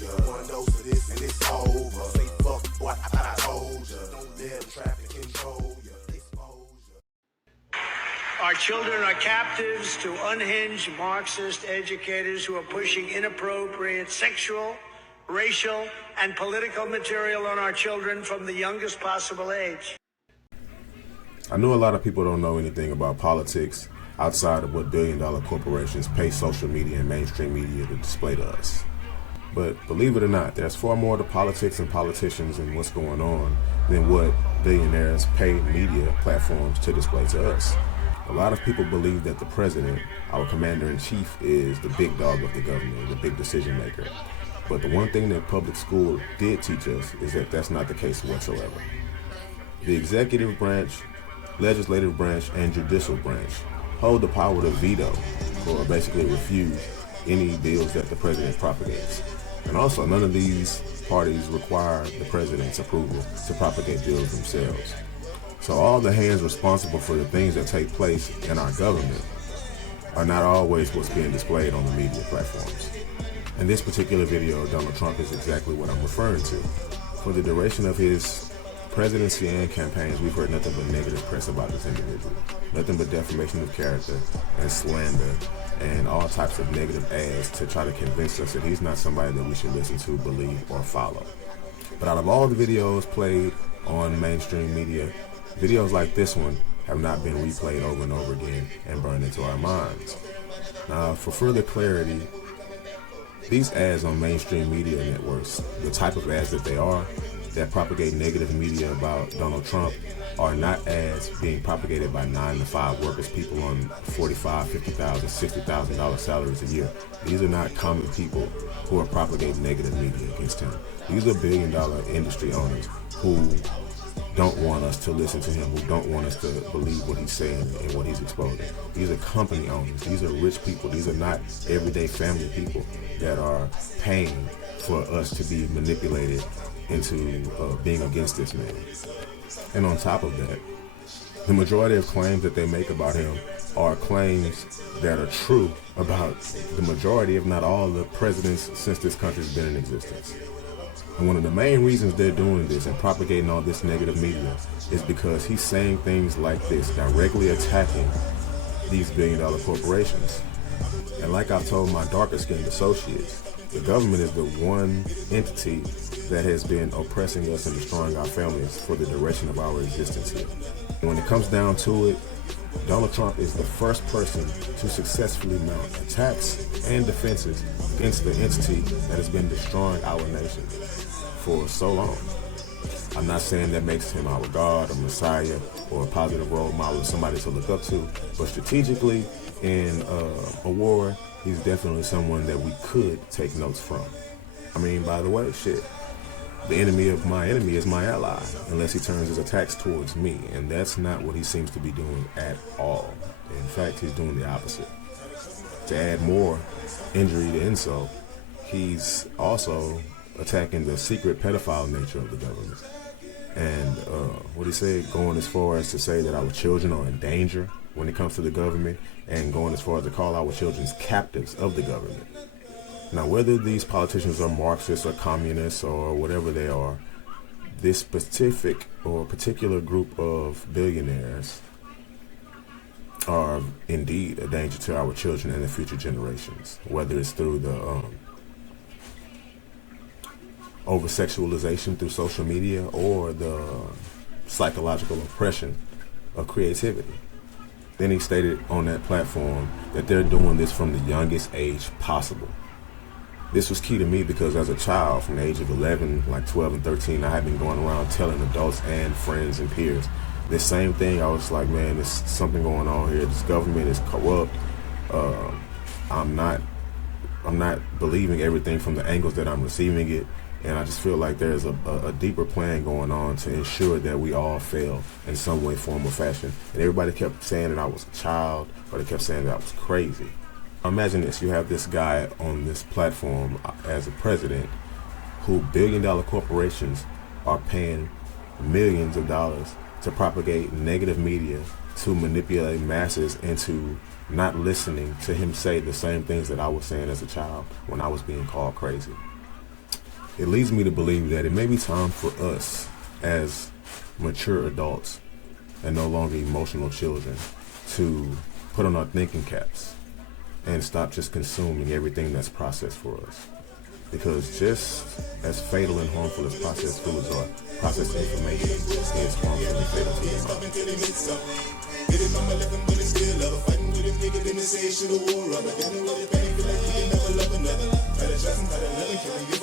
ya. One dose of this and it's over. Say fuck, boy, I thought I told ya. Don't let the traffic control ya. Our children are captives to unhinged Marxist educators who are pushing inappropriate sexual, racial, and political material on our children from the youngest possible age. I know a lot of people don't know anything about politics outside of what billion-dollar corporations pay social media and mainstream media to display to us. But believe it or not, there's far more to politics and politicians and what's going on than what billionaires pay media platforms to display to us. A lot of people believe that the president, our commander-in-chief, is the big dog of the government, the big decision maker. But the one thing that public school did teach us is that that's not the case whatsoever. The executive branch, legislative branch, and judicial branch hold the power to veto or basically refuse any bills that the president propagates. And also, none of these parties require the president's approval to propagate bills themselves. So all the hands responsible for the things that take place in our government are not always what's being displayed on the media platforms. In this particular video, Donald Trump is exactly what I'm referring to. For the duration of his presidency and campaigns, we've heard nothing but negative press about this individual. Nothing but defamation of character and slander and all types of negative ads to try to convince us that he's not somebody that we should listen to, believe, or follow. But out of all the videos played on mainstream media, videos like this one have not been replayed over and over again and burned into our minds. Now, for further clarity, these ads on mainstream media networks, the type of ads that they are, that propagate negative media about Donald Trump, are not ads being propagated by 9-to-5 workers, people on $45,000, $50,000, $60,000 salaries a year. These are not common people who are propagating negative media against him. These are billion-dollar industry owners who don't want us to listen to him, who don't want us to believe what he's saying and what he's exposing. These are company owners. These are rich people. These are not everyday family people that are paying for us to be manipulated into being against this man. And on top of that, the majority of claims that they make about him are claims that are true about the majority, if not all, the presidents since this country's been in existence. And one of the main reasons they're doing this and propagating all this negative media is because he's saying things like this, directly attacking these billion-dollar corporations. And like I've told my darker-skinned associates, the government is the one entity that has been oppressing us and destroying our families for the duration of our existence here. When it comes down to it, Donald Trump is the first person to successfully mount attacks and defenses against the entity that has been destroying our nation for so long. I'm not saying that makes him our God, a messiah, or a positive role model, somebody to look up to, but strategically in a war, he's definitely someone that we could take notes from. I mean, by the way, shit, the enemy of my enemy is my ally, unless he turns his attacks towards me, and that's not what he seems to be doing at all. In fact, he's doing the opposite. To add more injury to insult, he's also attacking the secret pedophile nature of the government. And what he said, going as far as to say that our children are in danger when it comes to the government, and going as far as to call our children captives of the government. Now, whether these politicians are Marxists or communists or whatever they are, this specific or particular group of billionaires are indeed a danger to our children and the future generations, whether it's through the over-sexualization through social media or the psychological oppression of creativity. Then he stated on that platform that they're doing this from the youngest age possible. This was key to me because as a child, from the age of 11, like 12 and 13, I had been going around telling adults and friends and peers this same thing. I was like, man, there's something going on here. This government is corrupt. I'm not believing everything from the angles that I'm receiving it. And I just feel like there's a deeper plan going on to ensure that we all fail in some way, form, or fashion. And everybody kept saying that I was a child, or they kept saying that I was crazy. Imagine this, you have this guy on this platform as a president who billion-dollar corporations are paying millions of dollars to propagate negative media, to manipulate masses into not listening to him say the same things that I was saying as a child when I was being called crazy. it leads me to believe that it may be time for us as mature adults and no longer emotional children to put on our thinking caps and stop just consuming everything that's processed for us. Because just as fatal and harmful as processed foods are, processed information is harmful and fatal to your mind. Get it, mama left him, but it's still love. Fighting with him, nigga, then they say shit a war rubber. Then they really panic, feel like you can never love another. Try to trust him, try to love him, killing you.